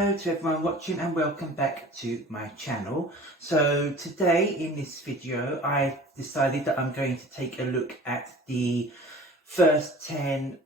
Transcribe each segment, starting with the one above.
Hello to everyone watching and welcome back to my channel. So today in this video I decided that I'm going to take a look at the first 10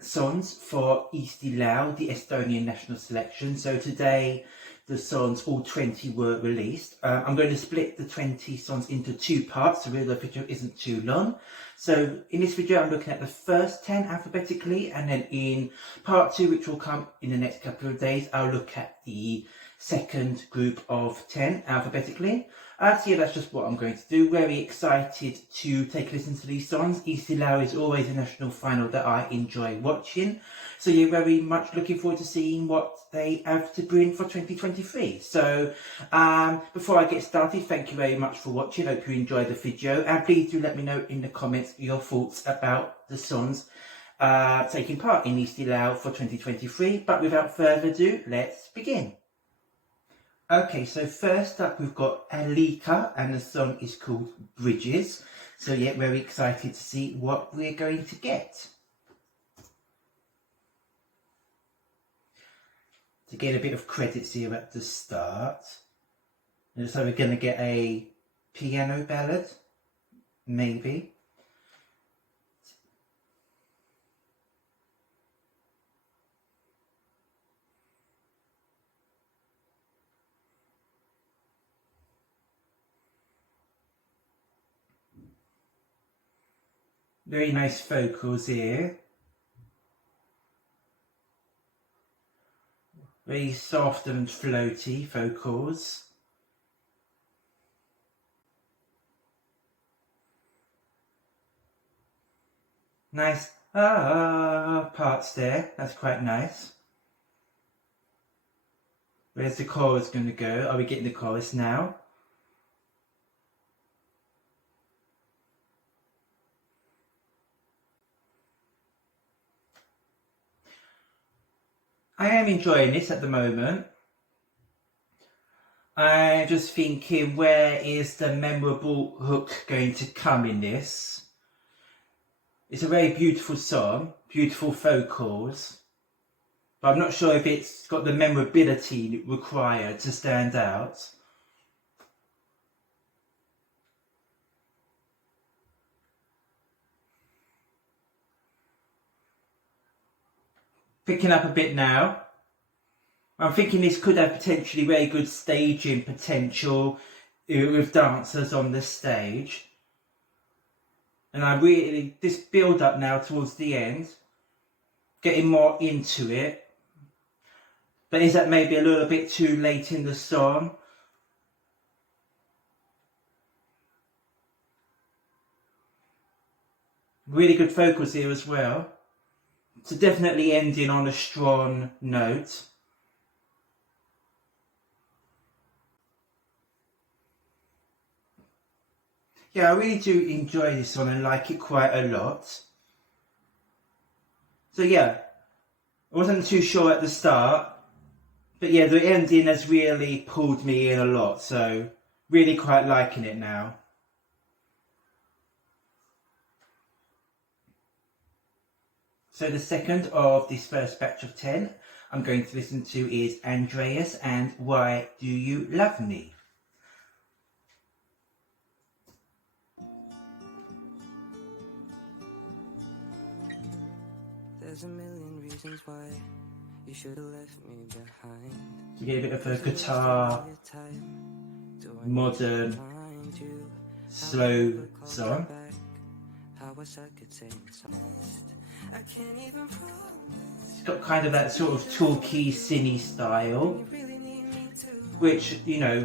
songs for Eesti Laul, the Estonian national selection. So today the songs, all 20 were released. I'm going to split the 20 songs into two parts so the video isn't too long. So in this video I'm looking at the first 10 alphabetically, and then in part 2, which will come in the next couple of days, I'll look at the second group of 10 alphabetically. So yeah, that's just what I'm going to do. Very excited to take a listen to these songs. Eesti Laul is always a national final that I enjoy watching. So yeah, very much looking forward to seeing what they have to bring for 2023. So before I get started, thank you very much for watching. Hope you enjoyed the video, and please do let me know in the comments your thoughts about the songs taking part in Eesti Laul for 2023. But without further ado, let's begin. Okay, so first up we've got Alika, and the song is called Bridges. So yeah, very excited to see what we're going to get. To get a bit of credits here at the start. So we're going to get a piano ballad, maybe. Very nice vocals here. Very soft and floaty vocals. Nice parts there. That's quite nice. Where's the chorus going to go? Are we getting the chorus now? I am enjoying this at the moment. I'm just thinking, where is the memorable hook going to come in this? It's a very beautiful song, beautiful vocals, but I'm not sure if it's got the memorability required to stand out. Picking up a bit now. I'm thinking this could have potentially very good staging potential with dancers on the stage. And I really, this build up now towards the end, getting more into it. But is that maybe a little bit too late in the song? Really good vocals here as well. So definitely ending on a strong note. Yeah, I really do enjoy this one and like it quite a lot. So yeah, I wasn't too sure at the start, but yeah, the ending has really pulled me in a lot, so really quite liking it now. So the second of this first batch of 10 I'm going to listen to is Andreas and Why Do You Love Me? There's a million reasons why you should have left me behind. You get a bit of a guitar, modern, slow song. It's got kind of that sort of talky, singy style, which, you know,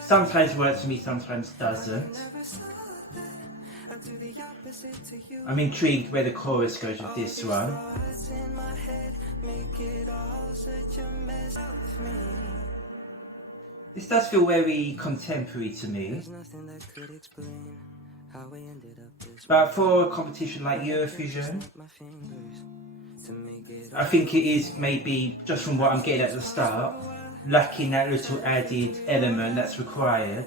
sometimes works for me, sometimes doesn't. I'm intrigued where the chorus goes with this one. This does feel very contemporary to me. But for a competition like Eurovision, I think it is maybe, just from what I'm getting at the start, lacking that little added element that's required.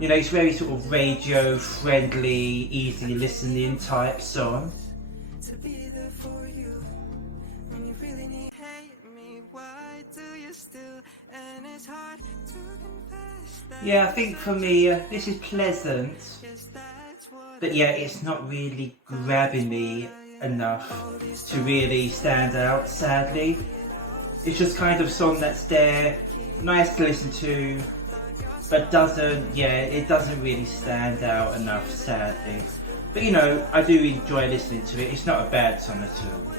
You know, it's very sort of radio friendly, easy listening type song. Yeah, I think for me, this is pleasant, but yeah, it's not really grabbing me enough to really stand out, sadly. It's just kind of song that's there, nice to listen to, but it doesn't really stand out enough, sadly. But you know, I do enjoy listening to it. It's not a bad song at all.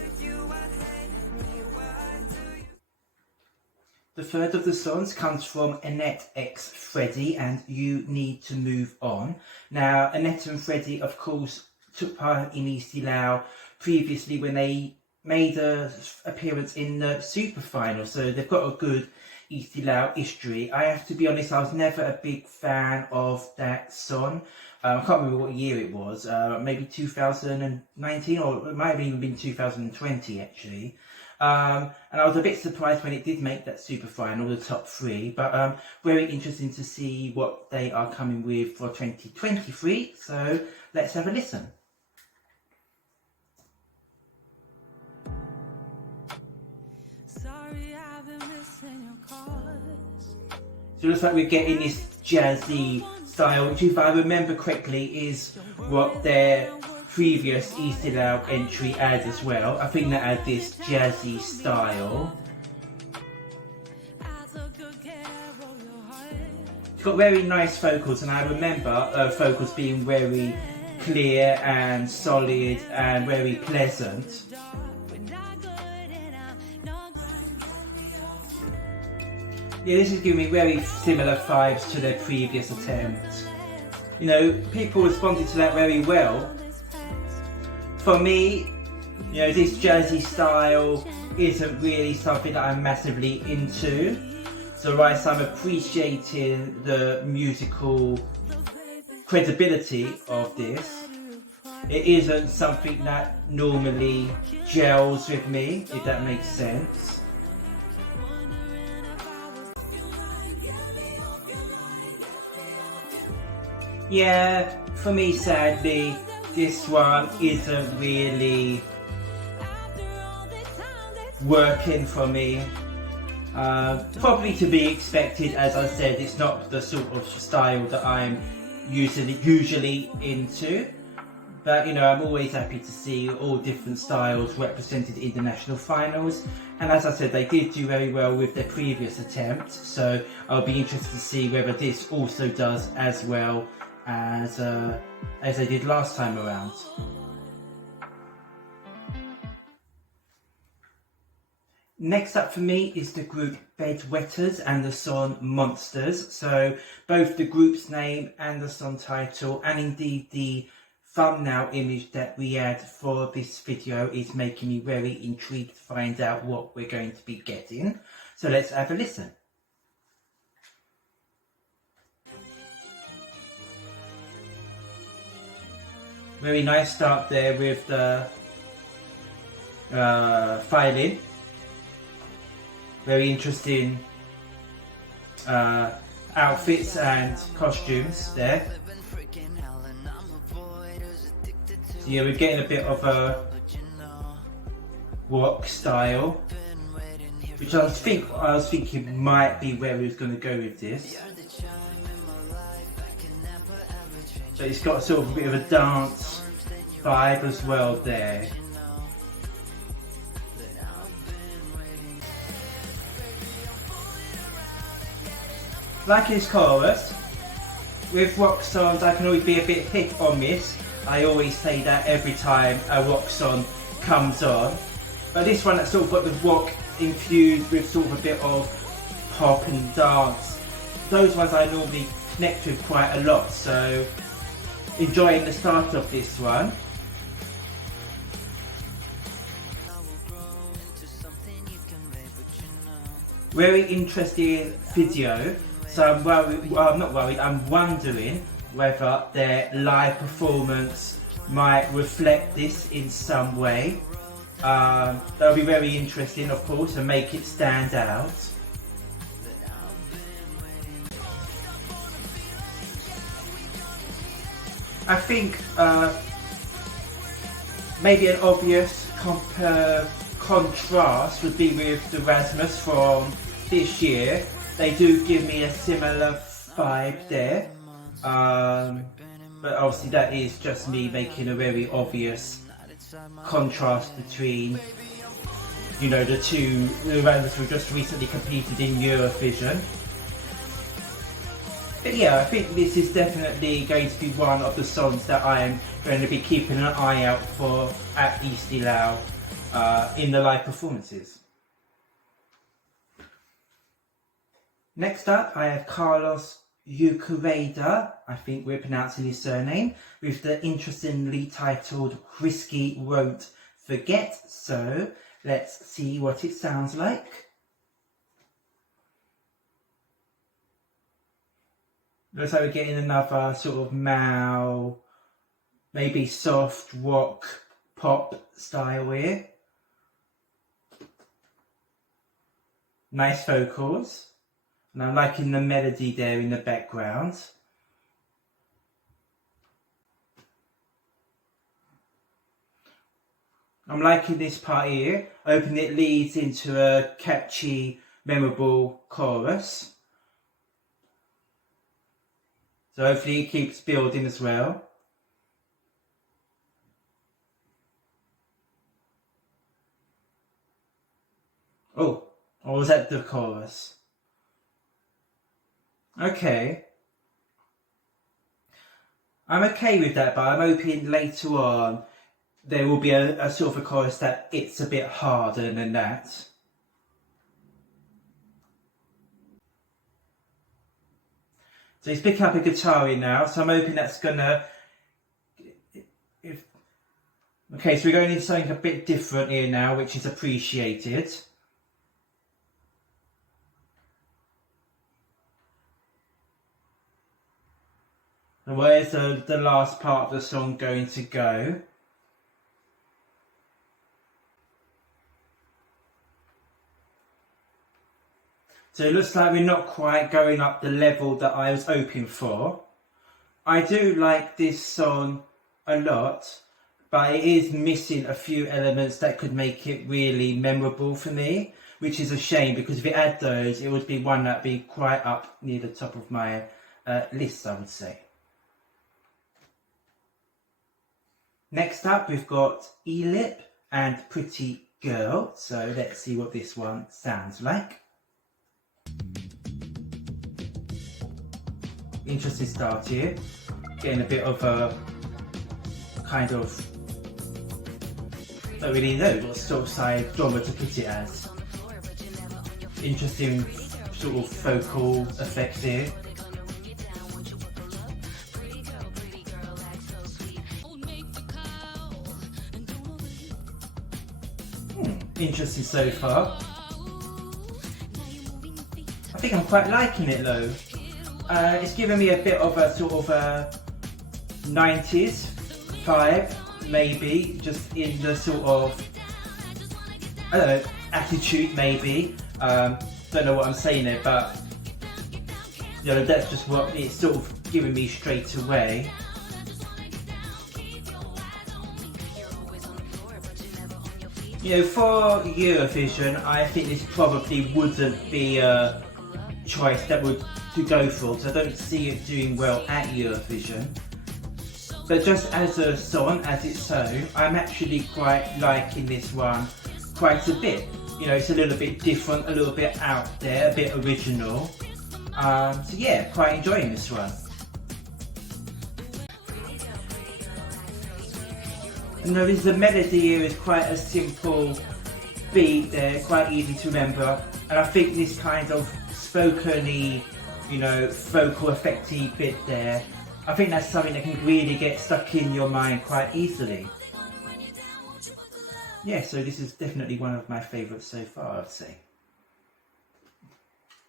The third of the songs comes from Anett x Fredi and You Need to Move On. Now, Anett and Fredi, of course, took part in Eesti Laul previously when they made an appearance in the super final, so they've got a good Eesti Laul history. I have to be honest, I was never a big fan of that song. I can't remember what year it was, maybe 2019, or it might have even been 2020 actually. And I was a bit surprised when it did make that super final, the top three, but very interesting to see what they are coming with for 2023, so let's have a listen. So it looks like we're getting this jazzy style, which if I remember correctly is what their previous Eesti Laul entry had as well. I think that had this jazzy style. It's got very nice vocals, and I remember vocals being very clear and solid and very pleasant. Yeah, this is giving me very similar vibes to their previous attempt. You know, people responded to that very well. For me, you know, this jazzy style isn't really something that I'm massively into. So whilst I'm appreciating the musical credibility of this, it isn't something that normally gels with me, if that makes sense. Yeah, for me, sadly, this one isn't really working for me. Probably to be expected, as I said, it's not the sort of style that I'm usually into. But you know, I'm always happy to see all different styles represented in the national finals. And as I said, they did do very well with their previous attempt. So I'll be interested to see whether this also does as well as they did last time around. Next up for me is the group Bedwetters and the song Monsters. So both the group's name and the song title, and indeed the thumbnail image that we had for this video, is making me very intrigued to find out what we're going to be getting. So let's have a listen. Very nice start there with the violin. Very interesting outfits and costumes there. So yeah, we're getting a bit of a rock style, which I was thinking might be where we was going to go with this. So it's got sort of a bit of a dance vibe as well there. Like his chorus, with rock songs I can always be a bit hit or miss. I always say that every time a rock song comes on. But this one that's sort of got the rock infused with sort of a bit of pop and dance. Those ones I normally connect with quite a lot, so enjoying the start of this one. Very interesting video. So I'm worried, well, I'm not worried, I'm wondering whether their live performance might reflect this in some way. That'll be very interesting, of course, and make it stand out. I think maybe an obvious contrast would be with the Rasmus from this year. they do give me a similar vibe there. But obviously that is just me making a very obvious contrast between, you know, the two rounds who just recently competed in Eurovision. But yeah, I think this is definitely going to be one of the songs that I am going to be keeping an eye out for at Eesti Laul in the live performances. Next up, I have Carlos Ukareda, I think we're pronouncing his surname, with the interestingly titled Whiskey Won't Forget. So let's see what it sounds like. Looks like we're getting another sort of Mao, maybe soft rock pop style here. Nice vocals. And I'm liking the melody there in the background. I'm liking this part here. Hoping it leads into a catchy, memorable chorus. So hopefully it keeps building as well. Oh, or was that the chorus? Okay. I'm okay with that, but I'm hoping later on there will be a sort of a chorus that it's a bit harder than that. So he's picking up a guitar here now, so I'm hoping that's gonna... Okay, so we're going into something a bit different here now, which is appreciated. And where's the last part of the song going to go? So it looks like we're not quite going up the level that I was hoping for. I do like this song a lot, but it is missing a few elements that could make it really memorable for me, which is a shame, because if it had those, it would be one that would be quite up near the top of my list, I would say. Next up, we've got Ellip and Pretty Girl. So let's see what this one sounds like. Interesting start here. Getting a bit of a kind of, don't really know what sort of side drama to put it as. Interesting sort of vocal effects here. Interesting so far. I think I'm quite liking it though. It's giving me a bit of a sort of a 90s vibe, maybe, just in the sort of, I don't know, attitude maybe. Don't know what I'm saying there, but you know, that's just what it's sort of giving me straight away. You know, for Eurovision, I think this probably wouldn't be a choice that would to go for, because I don't see it doing well at Eurovision. But just as a song, as its own, I'm actually quite liking this one quite a bit. You know, it's a little bit different, a little bit out there, a bit original. So yeah, quite enjoying this one. You know, the melody here is quite a simple beat there, quite easy to remember, and I think this kind of spoken-y, you know, vocal effecty bit there, I think that's something that can really get stuck in your mind quite easily. Yeah, so this is definitely one of my favourites so far, I'd say.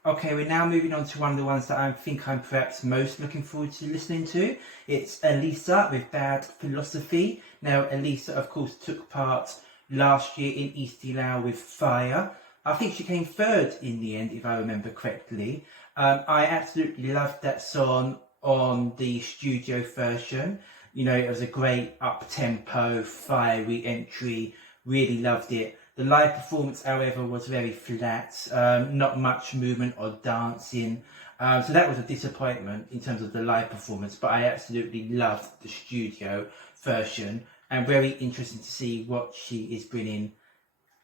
Okay, we're now moving on to one of the ones that I think I'm perhaps most looking forward to listening to. It's Elysa with Bad Philosophy. Now, Elysa, of course, took part last year in Eesti Laul with Fire. I think she came third in the end, if I remember correctly. I absolutely loved that song on the studio version. You know, it was a great up-tempo, fiery entry. Really loved it. The live performance, however, was very flat, not much movement or dancing. So that was a disappointment in terms of the live performance, but I absolutely loved the studio version and very interesting to see what she is bringing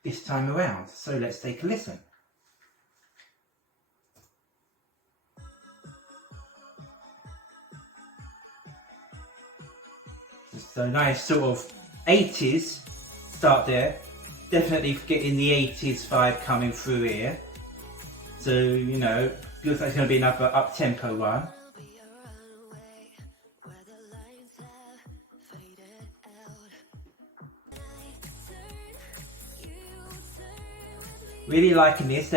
this time around. So let's take a listen. Just a nice sort of 80s start there. Definitely getting the 80s vibe coming through here. So, you know, looks like it's going to be another up-tempo one. Really liking this.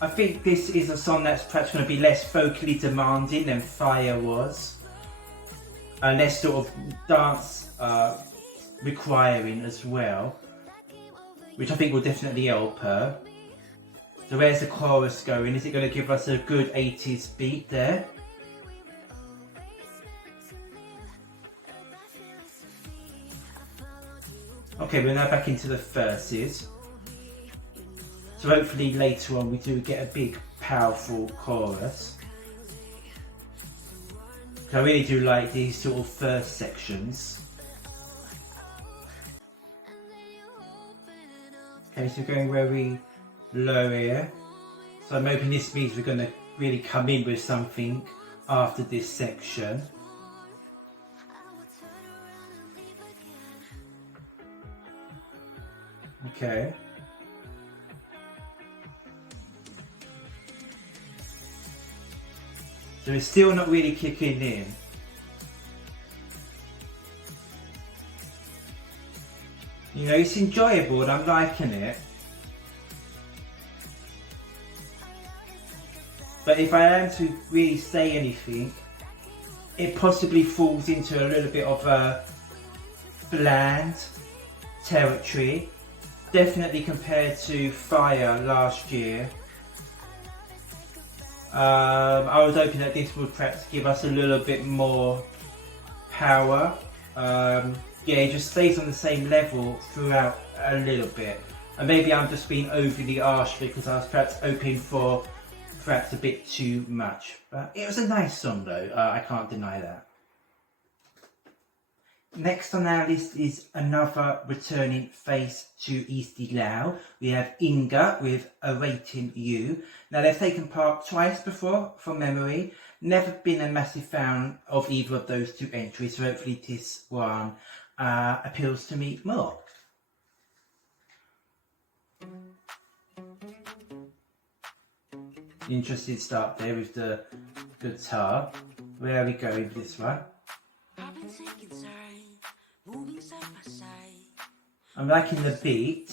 I think this is a song that's perhaps going to be less vocally demanding than Fire was. And less sort of dance requiring as well. Which I think will definitely help her. So where's the chorus going? Is it going to give us a good 80s beat there? Okay, we're now back into the verses. So hopefully later on we do get a big, powerful chorus. I really do like these sort of first sections. Okay, so we're going very low here. So I'm hoping this means we're going to really come in with something after this section. Okay. So it's still not really kicking in. You know, it's enjoyable and I'm liking it. But if I am to really say anything, it possibly falls into a little bit of a bland territory. Definitely compared to Fire last year. I was hoping that this would perhaps give us a little bit more power. Yeah, it just stays on the same level throughout a little bit. And maybe I'm just being overly harsh because I was perhaps hoping for perhaps a bit too much. But it was a nice song though, I can't deny that. Next on our list is another returning face to Eesti Laul. We have Inga with Awaiting You. Now they've taken part twice before from memory. Never been a massive fan of either of those two entries, so hopefully this one appeals to me more. Interesting start there with the guitar. Where are we going with this one? I'm liking the beat.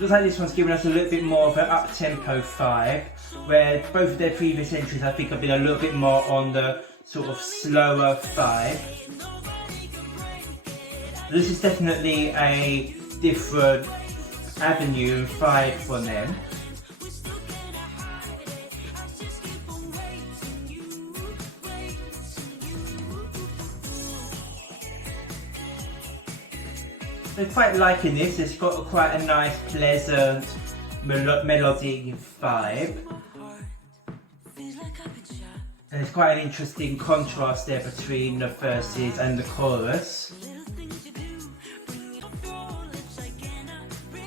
Looks like this one's giving us a little bit more of an up-tempo vibe, where both of their previous entries I think have been a little bit more on the sort of slower vibe. This is definitely a different avenue and vibe for them. I'm quite liking this. It's got quite a nice, pleasant, melodic vibe. And it's quite an interesting contrast there between the verses and the chorus.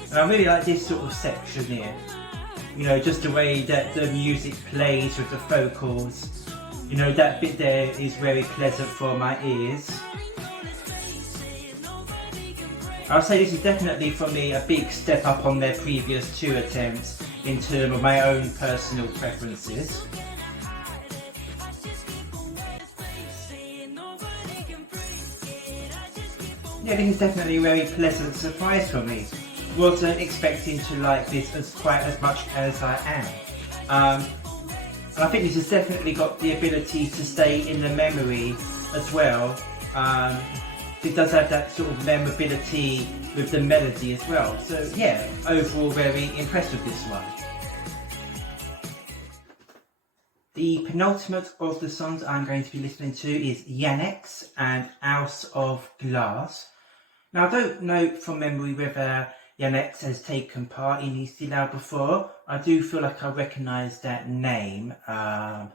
And I really like this sort of section here. You know, just the way that the music plays with the vocals. You know, that bit there is very pleasant for my ears. I'll say this is definitely for me a big step up on their previous two attempts in terms of my own personal preferences. Yeah, this is definitely a very pleasant surprise for me. Wasn't expecting to like this quite as much as I am. And I think this has definitely got the ability to stay in the memory as well. It does have that sort of memorability with the melody as well. So yeah, overall very impressed with this one. The penultimate of the songs I'm going to be listening to is Janex and House of Glass. Now I don't know from memory whether Janex has taken part in Eesti Laul before. I do feel like I recognise that name, but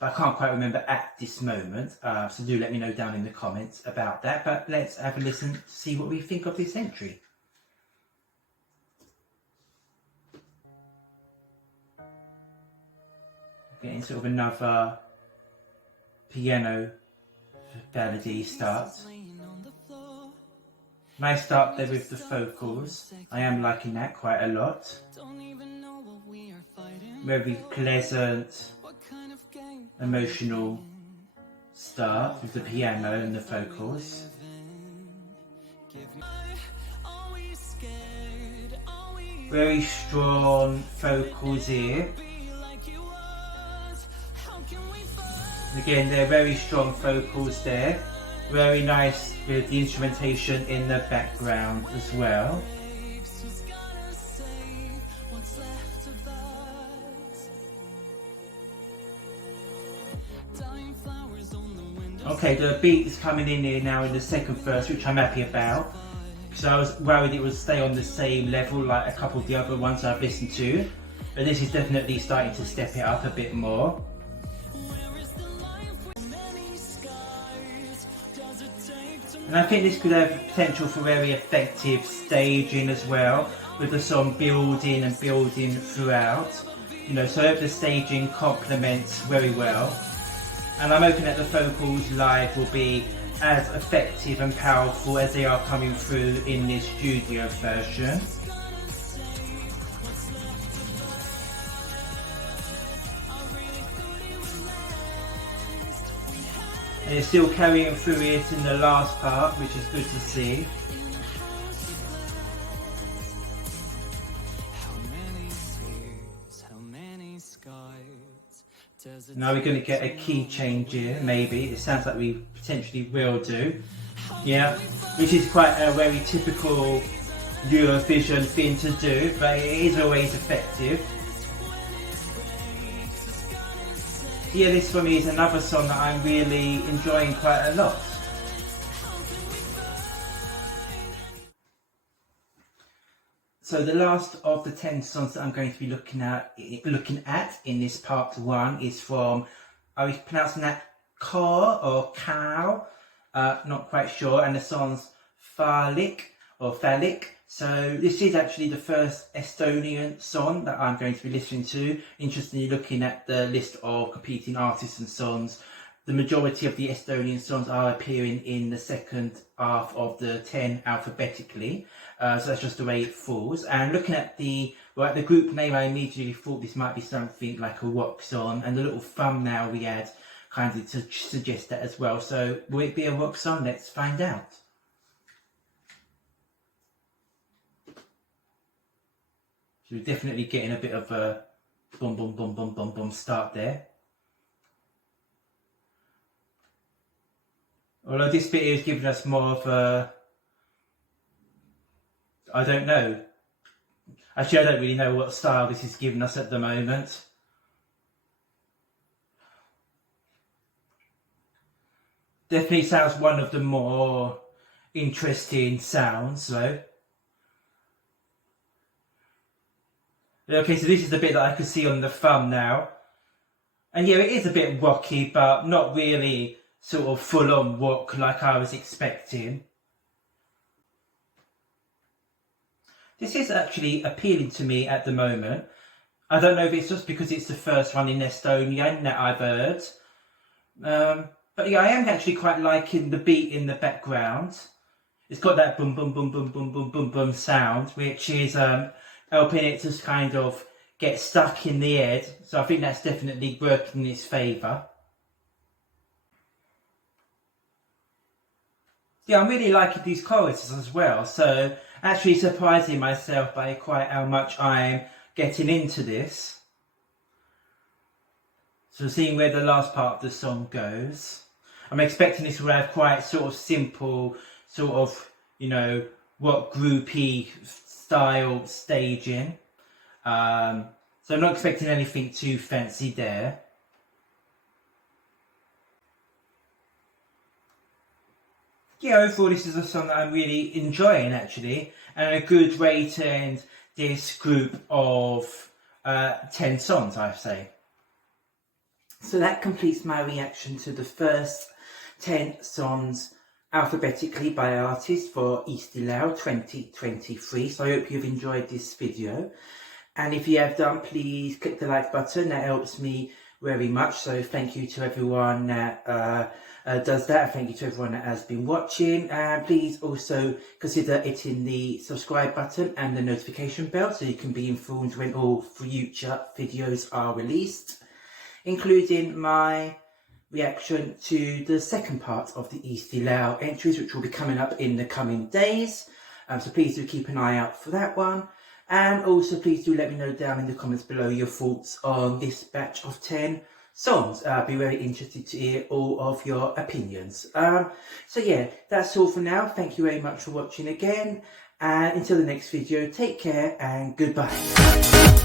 I can't quite remember at this moment. So do let me know down in the comments about that. But let's have a listen to see what we think of this entry. Getting sort of another piano ballady start. Nice start there with the vocals. I am liking that quite a lot. Very pleasant, emotional start with the piano and the vocals. Very strong vocals here. Again, they're very strong vocals there. Very nice with the instrumentation in the background as well. Okay, the beat is coming in here now in the second verse, which I'm happy about. So I was worried it would stay on the same level like a couple of the other ones I've listened to. But this is definitely starting to step it up a bit more. And I think this could have potential for very effective staging as well, with the song building and building throughout. You know, so I hope the staging complements very well. And I'm hoping that the vocals live will be as effective and powerful as they are coming through in this studio version. And it's still carrying through it in the last part, which is good to see. Now we're going to get a key change here, maybe. It sounds like we potentially will do. Yeah, which is quite a very typical Eurovision thing to do, but it is always effective. Yeah, this for me is another song that I'm really enjoying quite a lot. So the last of the 10 songs that I'm going to be looking at in this part 1 is from, are we pronouncing that Kor or Cow? Not quite sure. And the song's Valik or Valik. So this is actually the first Estonian song that I'm going to be listening to. Interestingly, looking at the list of competing artists and songs, the majority of the Estonian songs are appearing in the second half of the 10 alphabetically. So that's just the way it falls. And looking at the group name, I immediately thought this might be something like a rock song. And the little thumbnail we had kind of to suggest that as well. So will it be a rock song? Let's find out. So we're definitely getting a bit of a boom, boom, boom, boom, boom, boom start there. Although this bit is giving us more of a, I don't know. Actually, I don't really know what style this is giving us at the moment. Definitely sounds one of the more interesting sounds, though. Okay, so this is the bit that I can see on the thumbnail. And yeah, it is a bit rocky, but not really sort of full-on rock like I was expecting. This is actually appealing to me at the moment. I don't know if it's just because it's the first one in Estonia that I've heard. But yeah, I am actually quite liking the beat in the background. It's got that boom, boom, boom, boom, boom, boom, boom, boom sound, which is helping it to kind of get stuck in the head. So I think that's definitely working in its favour. Yeah, I'm really liking these choruses as well. So actually surprising myself by quite how much I'm getting into this. So seeing where the last part of the song goes. I'm expecting this will have quite sort of simple, sort of, you know, rock groupy style staging. So I'm not expecting anything too fancy there. yeah, overall this is a song that I'm really enjoying actually, and a good way to end this group of 10 songs, I say. So that completes my reaction to the first 10 songs alphabetically by artist for Eesti Laul 2023. So I hope you've enjoyed this video. And if you have done, please click the like button. That helps me very much. So thank you to everyone that does that. Thank you to everyone that has been watching. And please also consider hitting the subscribe button and the notification bell so you can be informed when all future videos are released, including my reaction to the second part of the Eesti Laul entries, which will be coming up in the coming days. So please do keep an eye out for that one. And also please do let me know down in the comments below your thoughts on this batch of 10 songs. I'd be very interested to hear all of your opinions. So yeah, that's all for now. Thank you very much for watching again. And until the next video, take care and goodbye.